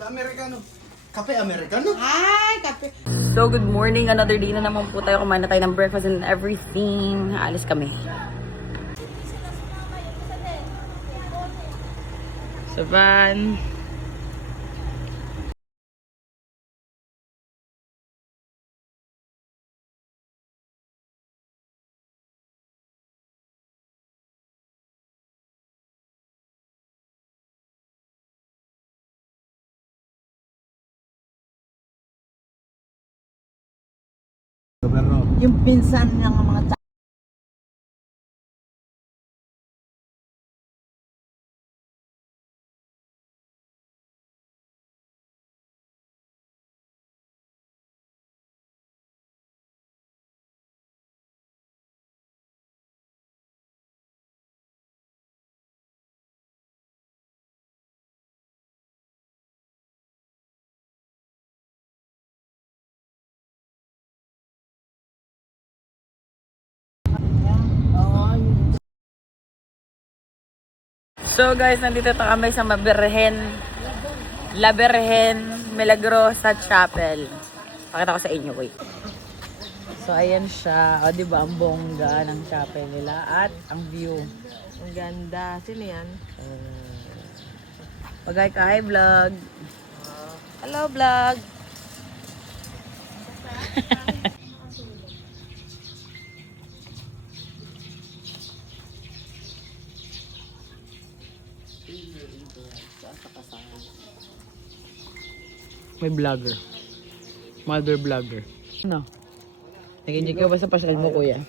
Amerikano. Kape Amerikano? Ay, kape. So, good morning. Another day na naman po tayo. Kumain na tayo ng breakfast and everything. Alis kami. Sa van. Yung pinsan ng mga So guys, nandito ta kami sa La Virgen Milagrosa Chapel. Pakita ko sa inyo, wait. So ayan siya, o diba ang bongga ng chapel nila at ang view. ang ganda. Sino yan? Pagay ka, hi vlog. Hello vlog. May vlogger. Mother vlogger. Ano? Nag-enjoy ka ba sa pasyal mo, kuya?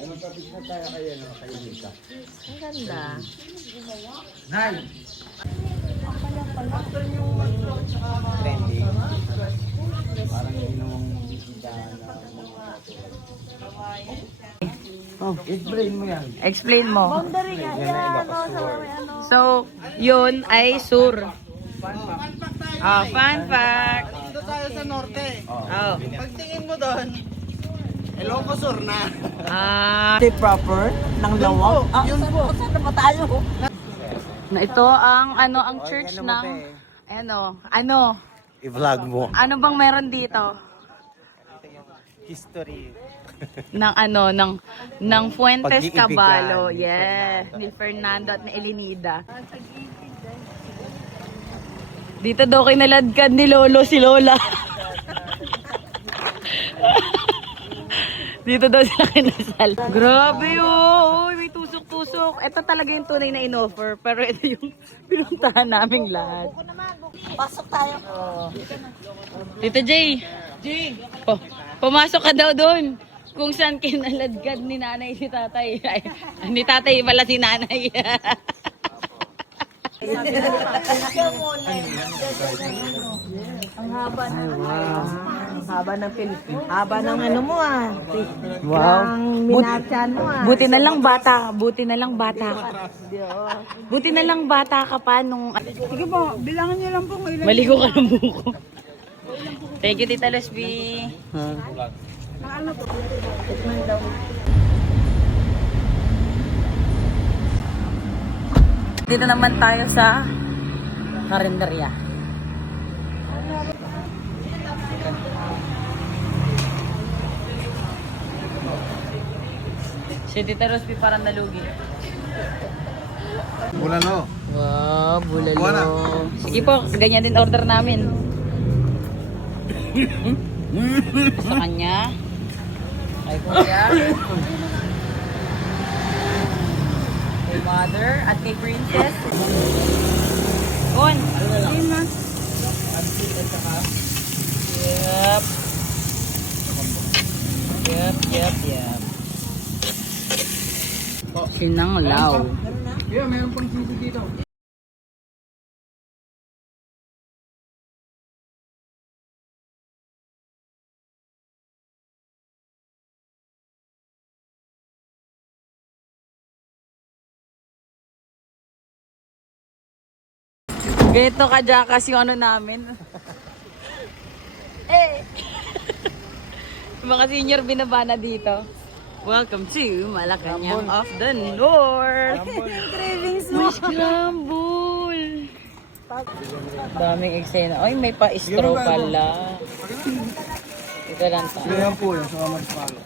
Anong topic na tayo kayo, no? Kayo Lisa? Ang ganda. Nay! Trending. Parang ginawang bisita na Oh, explain mo yan. Explain mo. Boundary nga yan. So, yun ay sur. Fun fact. Dito tayo sa norte. Oh. Pagtingin mo doon, Ilocos Sur na. Proper ng lawak. Yun po. Saan na ba tayo? Na ito ang church ng I-vlog mo. ano bang meron dito? History. ng Fuentes Pag-iibigan. Caballo. Yes, ni Fernando at ni Elenida. Dito daw kinaladkad ni Lolo si Lola. Dito daw sila kinasal. Grabe oh! Uy, may tusok-tusok. Ito talaga yung tunay na in-offer. Pero ito yung pinuntahan naming lahat. Pasok tayo. Tito Jay. Oh, pumasok ka daw doon. Kung saan kinaladkad ni nanay si tatay. Ay, ni tatay pala si nanay. Ang haba ng haba ng haba ng ano mo Wow. Ang minatyan mo Buti na lang bata. Buti na lang bata ka. Buti na lang bata ka pa nung... Sige po, bilangan niyo lang po kung ilan. Maligo ka ng buko. Thank you, Tita Lesby. Ano po? Tikman daw. Dito naman tayo sa karinderya. Si Tita Lesby parang nalugi. Bulalo. Wow, bulalo. Wala. Sige po, ganyan din order namin. Sa kanya. Kay Kuya. Kay Mother at kay Princess. On. Yep. Yep. Sinanglaw. Yeah, mayroon pang sisi dito. Ganito ka-jackass yung ano namin. Eh! Mga senior binaba na dito. Welcome to Malacanang of the North. Cravings mo. May scramble. Daming eksena. Ay, may pa-straw pala. Ito lang tayo. Ayan po yan, sa Mamas Palo.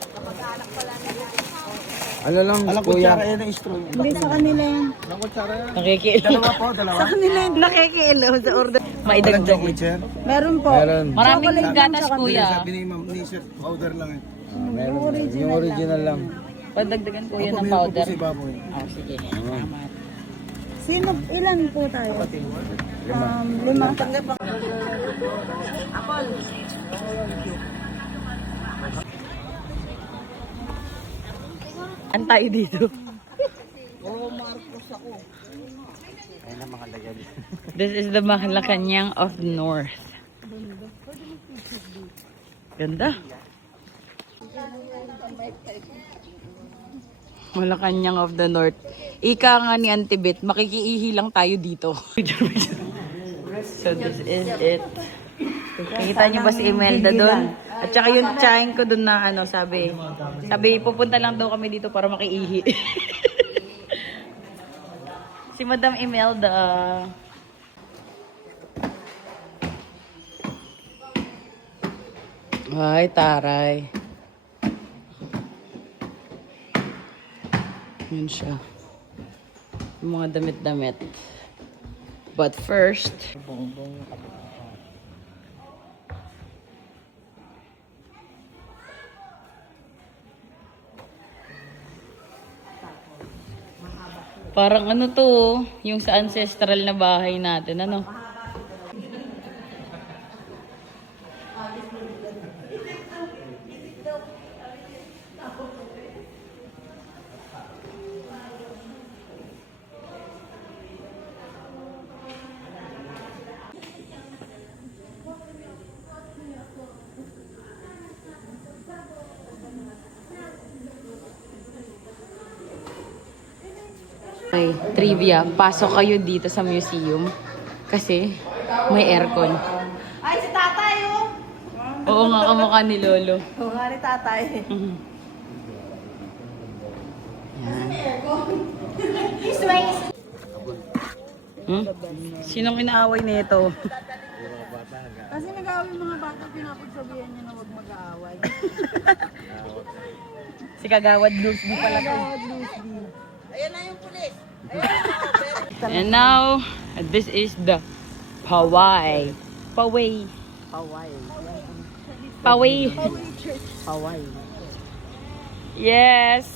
Ano lang, Alam ko, kuya. tsara yan ang straw. Hindi sa kanila yan. Alam ko, tsara yan. Nakikiilaw. Dalawa po, dalawa. Sa kanila yan. Nakikiilaw sa order. Walang Maidagdag. chocolate, sir. Meron po. Meron. Maraming Chocolate gatas, lang sa kuya. Sabi ni Ma'am, ni Sir, powder lang eh. Meron. Yung original lang. Padagdagan kuya Opo, ng meron po powder. po si Baboy. Oh, sige. Salamat. Sino, ilan po tayo? 5. An tayo dito? Ayun ang mga lagay. This is the Malacanang of the North. Ganda. Malacanang of the North. Ika nga ni Antibet, makikiihi lang tayo dito. So this is it. Nakita niyo ba si Imelda doon? At saka yung tsahin ko doon na ano, sabi pupunta lang daw kami dito para makiihi. Si Madam Imelda. Ay, taray. Yun siya. Yung mga damit-damit. But first, parang ano to, yung sa ancestral na bahay natin, ano? Okay, trivia. Pasok kayo dito sa museum kasi may aircon. Ay, si tatay oh! Oo nga, kamukha ni Lolo. Oo nga ni tatay. Yan. Swings! Hmm? Sinong inaaway nito? Kasi nag-aaway yung mga bata, pinapagsabihan niya na huwag mag-aaway. Si Kagawad Lucy pala to. Ayan na yung pulis. And now, this is the Paway. Paway. Hawaii. Paway. Hawaii. Yes.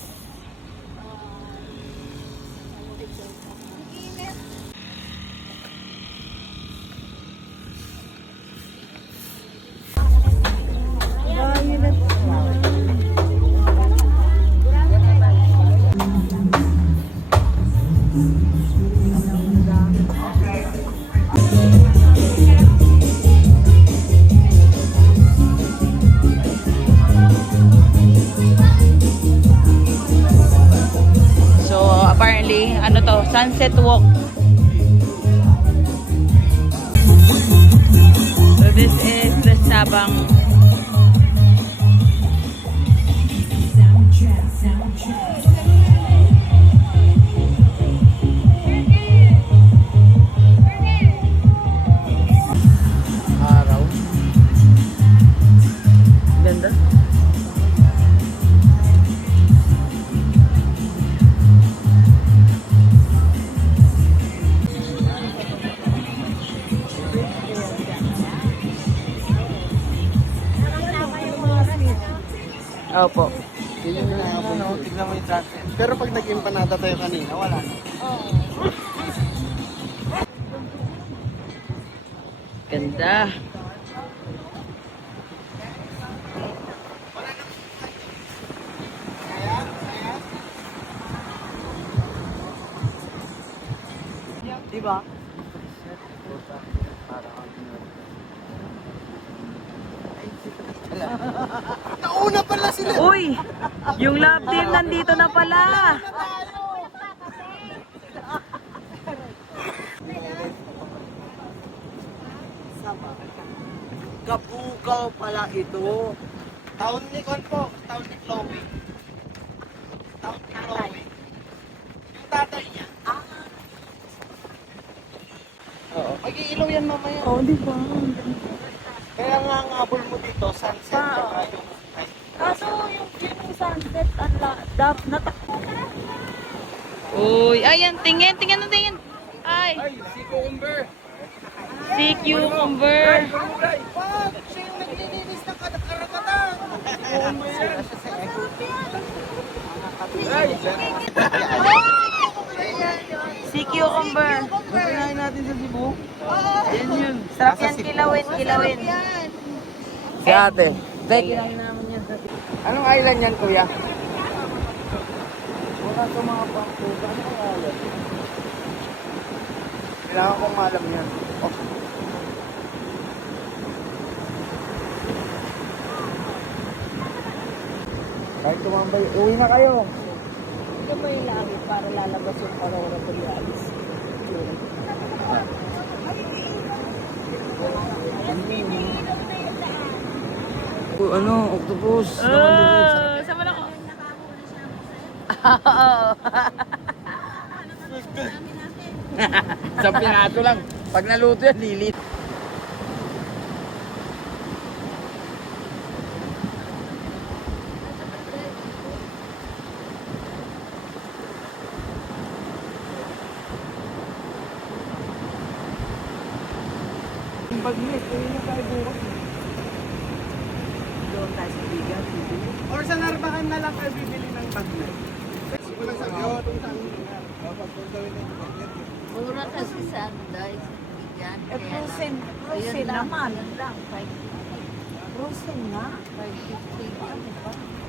So, apparently, ano to? Sunset walk. So, this is the Sabang. Araw. Ganda. Opo. Yun yung hinahabol ko. Tignan mo yung sunset. Pero pag nag-empanada tayo kanina, wala na. Ganda. Diba? Nauna pala sila! Uy! Yung love team nandito na pala! Taga-Bugaw pala ito. Taon ni Kon po, taon ni Chloe. Taon ni Chloe. Yung tatay niya. Oo. Mag-iilaw yan mamaya. Oh, di ba? Kaya nga ang habol mo dito, sunset saka yung Kaso yung sunset, Uy, ayan, tingin. Ay, Si Cucumber! si cucumber. Pag siya yung naglilinis ng karagatan. Si cucumber. Kinain natin sa Cebu. Yan yun. Sarap yan kilawin. Si ate. Kailangan namin yan. Anong island yan, kuya? Wala sa mga pangkuta. Anong island? Kailangan kong malam yan. Oh. Kahit tumambay, uwi na kayo. Ito ba yung langit para lalabas yung aurora borealis? Ano, octopus. Sama na ko. Sa pinato lang. Pag naluto yan, lilit. Yung bagnet, uwi na tayo bukas. Doon tayo sa bigat. Or sa Narbacan na lang kayo bibili ng bagnet. Siguro sa iyo, itong sa Mura kasi sa ano dahil sa bigyan. Eh, Rusin naman. Yun lang, 550. Rusin nga. 550.